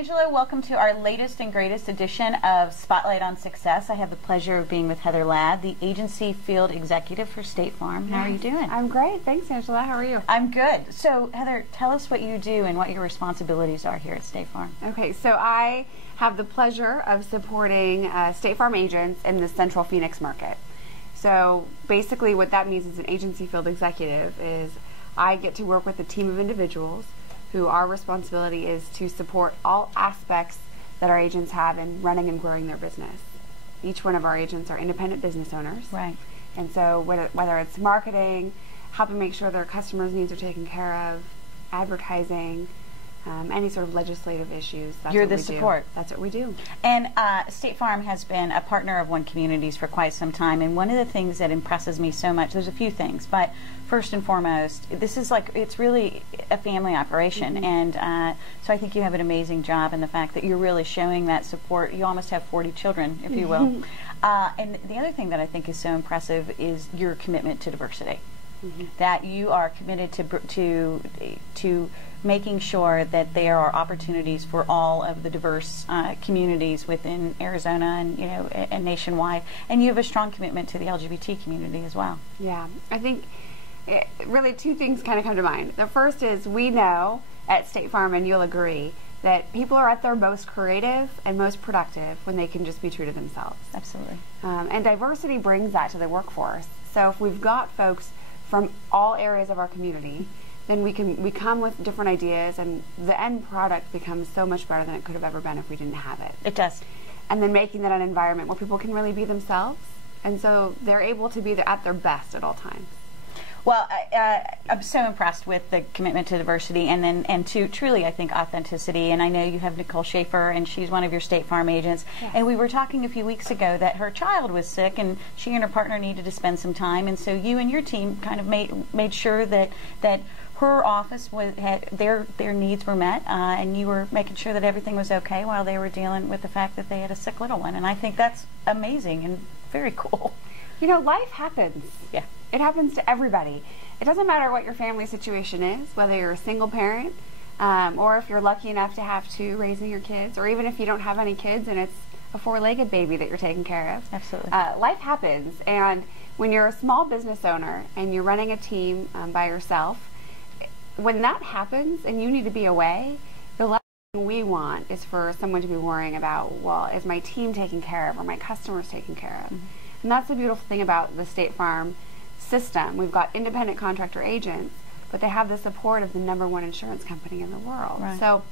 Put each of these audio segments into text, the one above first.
Angela, welcome to our latest and greatest edition of Spotlight on Success. I have the pleasure of being with Heather Ladd, the agency field executive for State Farm. How are you doing? I'm great. Thanks, Angela. How are you? I'm good. So, Heather, tell us what you do and what your responsibilities are here at State Farm. Okay, so I have the pleasure of supporting State Farm agents in the Central Phoenix market. So basically what that means as an agency field executive is I get to work with a team of individuals who our responsibility is to support all aspects that our agents have in running and growing their business. Each one of our agents are independent business owners. Right. And so whether it's marketing, helping make sure their customers' needs are taken care of, advertising, any sort of legislative issues. That's You're what the we support. Do. That's what we do. And State Farm has been a partner of One Communities for quite some time, and one of the things that impresses me so much, there's a few things, but first and foremost, this is like, it's really a family operation, and so I think you have an amazing job in the fact that you're really showing that support. You almost have 40 children, if you will. And the other thing that I think is so impressive is your commitment to diversity. That you are committed to making sure that there are opportunities for all of the diverse communities within Arizona and and nationwide, and you have a strong commitment to the LGBT community as well. Yeah, I think really two things kind of come to mind. The first is we know at State Farm, and you'll agree, that people are at their most creative and most productive when they can just be true to themselves. Absolutely. And diversity brings that to the workforce. So if we've got folks from all areas of our community, then we come with different ideas, and the end product becomes so much better than it could have ever been if we didn't have it. It does. And then making that an environment where people can really be themselves, and so they're able to be at their best at all times. Well, I'm so impressed with the commitment to diversity and to truly, I think, authenticity. And I know you have Nicole Schaefer, and she's one of your State Farm agents. Yes. And we were talking a few weeks ago that her child was sick, and she and her partner needed to spend some time. And so you and your team kind of made sure that her office had their needs were met, and you were making sure that everything was okay while they were dealing with the fact that they had a sick little one. And I think that's amazing and very cool. You know, life happens. Yeah. It happens to everybody. It doesn't matter what your family situation is, whether you're a single parent, or if you're lucky enough to have two raising your kids, or even if you don't have any kids and it's a four-legged baby that you're taking care of. Absolutely. Life happens, and when you're a small business owner and you're running a team by yourself, when that happens and you need to be away, the last thing we want is for someone to be worrying about, well, is my team taken care of, or my customers taken care of? And that's the beautiful thing about the State Farm system. We've got independent contractor agents, but they have the support of the #1 insurance company in the world. Right. So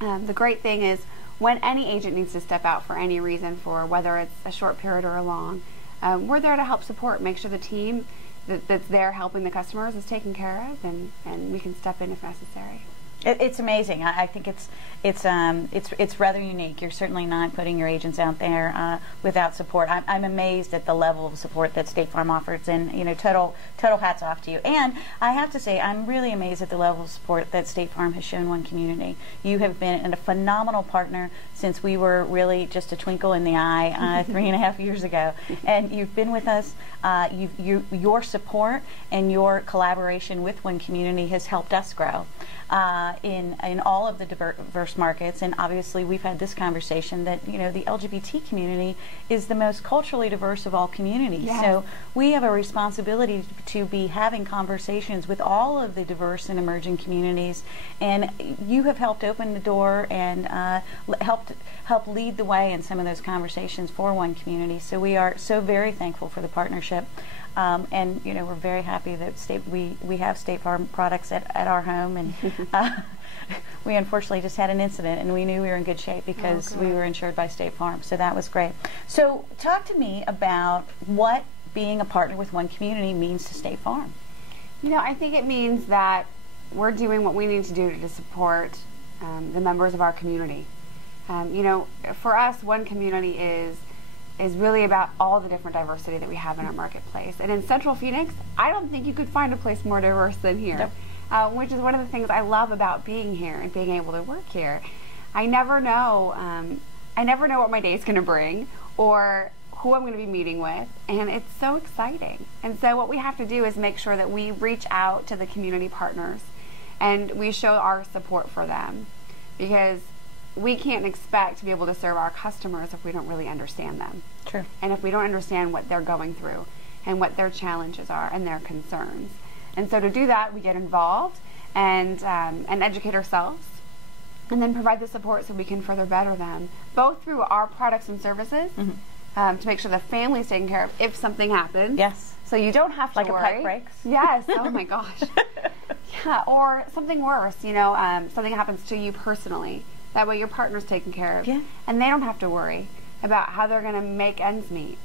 the great thing is when any agent needs to step out for any reason, for whether it's a short period or a long, we're there to help support, make sure the team that's there helping the customers is taken care of, and we can step in if necessary. It's amazing. I think it's rather unique. You're certainly not putting your agents out there without support. I'm amazed at the level of support that State Farm offers, and total hats off to you. And I have to say, I'm really amazed at the level of support that State Farm has shown One Community. You have been a phenomenal partner since we were really just a twinkle in the eye 3.5 years ago, and you've been with us. Your support and your collaboration with One Community has helped us grow in all of the diverse markets, and obviously we've had this conversation that the LGBT community is the most culturally diverse of all communities. Yes. So we have a responsibility to be having conversations with all of the diverse and emerging communities, and you have helped open the door and help lead the way in some of those conversations for One Community. So we are so very thankful for the partnership. And we're very happy that we have State Farm products at our home, and we unfortunately just had an incident, and we knew we were in good shape because we were insured by State Farm, so that was great. So talk to me about what being a partner with One Community means to State Farm. I think it means that we're doing what we need to do to support the members of our community. For us, One Community is really about all the different diversity that we have in our marketplace. And in Central Phoenix, I don't think you could find a place more diverse than here, which is one of the things I love about being here and being able to work here. I never know what my day is going to bring or who I'm going to be meeting with, and it's so exciting. And so what we have to do is make sure that we reach out to the community partners and we show our support for them, because we can't expect to be able to serve our customers if we don't really understand them. True. And if we don't understand what they're going through and what their challenges are and their concerns. And so to do that, we get involved and educate ourselves, and then provide the support so we can further better them, both through our products and services, to make sure the family's taken care of if something happens. Yes. So you don't have to like worry. Like a pipe breaks? Yes. Oh my gosh. Yeah. Or something worse, you know, something happens to you personally. That way your partner's taken care of. Yeah. And they don't have to worry about how they're going to make ends meet.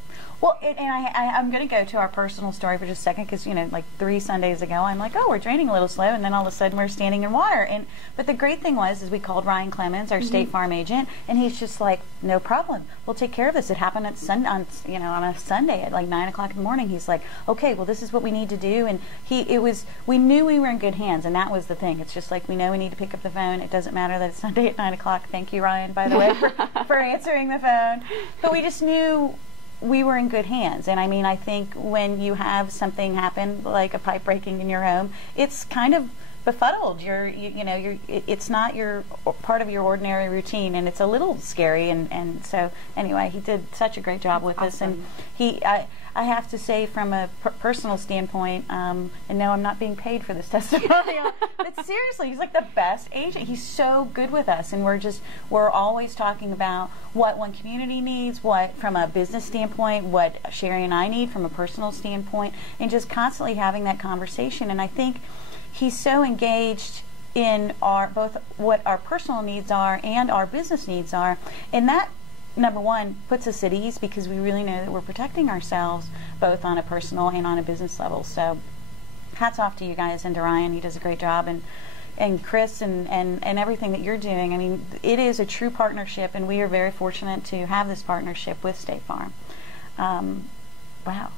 Well, I'm going to go to our personal story for just a second, because, you know, like 3 Sundays ago, I'm like, oh, we're draining a little slow, and then all of a sudden we're standing in water. But the great thing was, is we called Ryan Clemens, our State Farm agent, and he's just like, no problem, we'll take care of this. It happened on a Sunday at like 9 o'clock in the morning. He's like, okay, well, this is what we need to do, and we knew we were in good hands, and that was the thing. It's just like, we know we need to pick up the phone. It doesn't matter that it's Sunday at 9 o'clock. Thank you, Ryan, by the way, for answering the phone. But we just knew we were in good hands. And I mean, I think when you have something happen, like a pipe breaking in your home, it's kind of befuddled. It's not your part of your ordinary routine, and it's a little scary. And so anyway, he did such a great job with us. And I have to say, from a personal standpoint, and no, I'm not being paid for this testimonial, but seriously, he's like the best agent. He's so good with us, and we're always talking about what one community needs, what from a business standpoint, what Sherry and I need from a personal standpoint, and just constantly having that conversation. And I think he's so engaged in both what our personal needs are and our business needs are, and that, number one, puts us at ease, because we really know that we're protecting ourselves both on a personal and on a business level. So hats off to you guys and to Ryan. He does a great job, and Chris and everything that you're doing. I mean, it is a true partnership, and we are very fortunate to have this partnership with State Farm. Wow.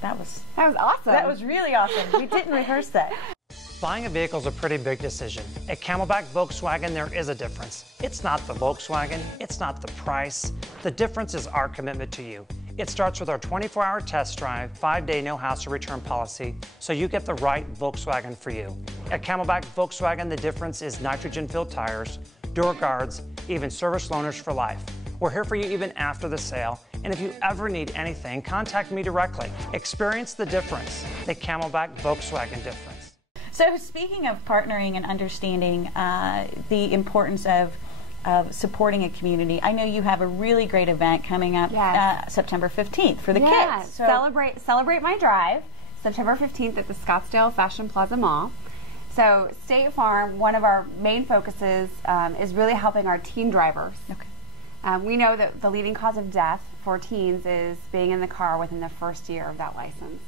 That was awesome. That was really awesome. We didn't rehearse that. Buying a vehicle is a pretty big decision. At Camelback Volkswagen, there is a difference. It's not the Volkswagen, it's not the price. The difference is our commitment to you. It starts with our 24-hour test drive, 5-day no-hassle return policy, so you get the right Volkswagen for you. At Camelback Volkswagen, the difference is nitrogen-filled tires, door guards, even service loaners for life. We're here for you even after the sale, and if you ever need anything, contact me directly. Experience the difference, the Camelback Volkswagen difference. So speaking of partnering and understanding the importance of supporting a community, I know you have a really great event coming up September 15th for the kids. So celebrate my drive, September 15th at the Scottsdale Fashion Plaza Mall. So State Farm, one of our main focuses is really helping our teen drivers. Okay. We know that the leading cause of death for teens is being in the car within the first year of that license.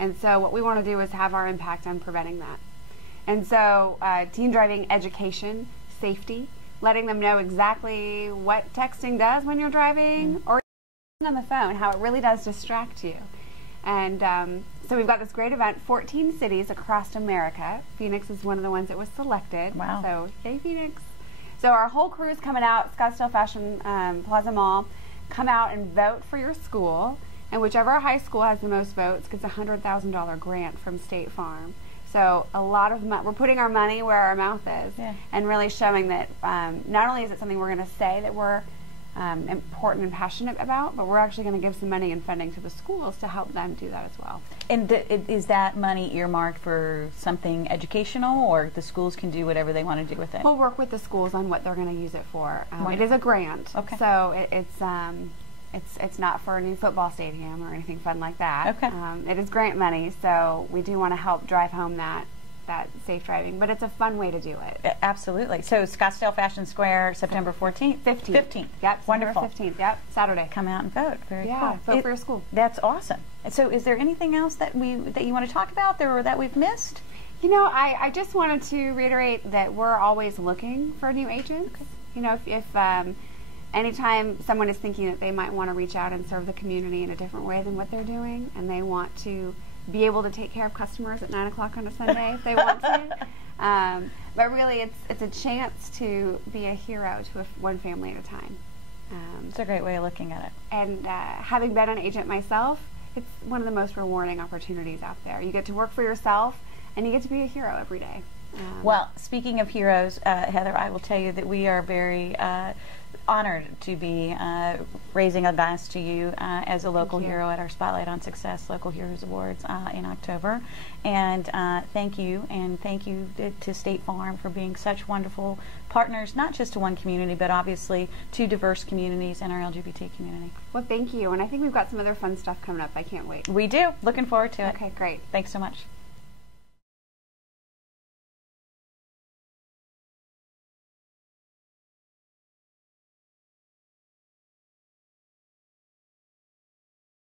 And so what we want to do is have our impact on preventing that. And so teen driving education, safety, letting them know exactly what texting does when you're driving, or on the phone, how it really does distract you. And so we've got this great event, 14 cities across America. Phoenix is one of the ones that was selected. Wow. So yay, Phoenix. So our whole crew is coming out, Scottsdale Fashion Plaza Mall. Come out and vote for your school. And whichever high school has the most votes gets a $100,000 grant from State Farm. So a lot of we're putting our money where our mouth is, and really showing that not only is it something we're going to say that we're important and passionate about, but we're actually going to give some money and funding to the schools to help them do that as well. And is that money earmarked for something educational, or the schools can do whatever they want to do with it? We'll work with the schools on what they're going to use it for. It is a grant, so it's not for a new football stadium or anything fun like that. Okay. It is grant money, so we do want to help drive home that safe driving, but it's a fun way to do it. Absolutely. So Scottsdale Fashion Square, September 14th? 15th. Yep, Wonderful. 15th, yep, Saturday. Come out and vote. Very cool. Vote for your school. That's awesome. And so is there anything else that you want to talk about or that we've missed? You know, I just wanted to reiterate that we're always looking for new agents. Okay. You know, if anytime someone is thinking that they might want to reach out and serve the community in a different way than what they're doing, and they want to be able to take care of customers at 9 o'clock on a Sunday if they want to. But really, it's a chance to be a hero to one family at a time. It's a great way of looking at it. And having been an agent myself, it's one of the most rewarding opportunities out there. You get to work for yourself, and you get to be a hero every day. Well, speaking of heroes, Heather, I will tell you that we are very honored to be raising a glass to you as a local hero at our Spotlight on Success Local Heroes Awards in October. And thank you to State Farm for being such wonderful partners, not just to one community, but obviously to diverse communities in our LGBT community. Well, thank you. And I think we've got some other fun stuff coming up. I can't wait. We do. Looking forward to it. Okay, great. Thanks so much.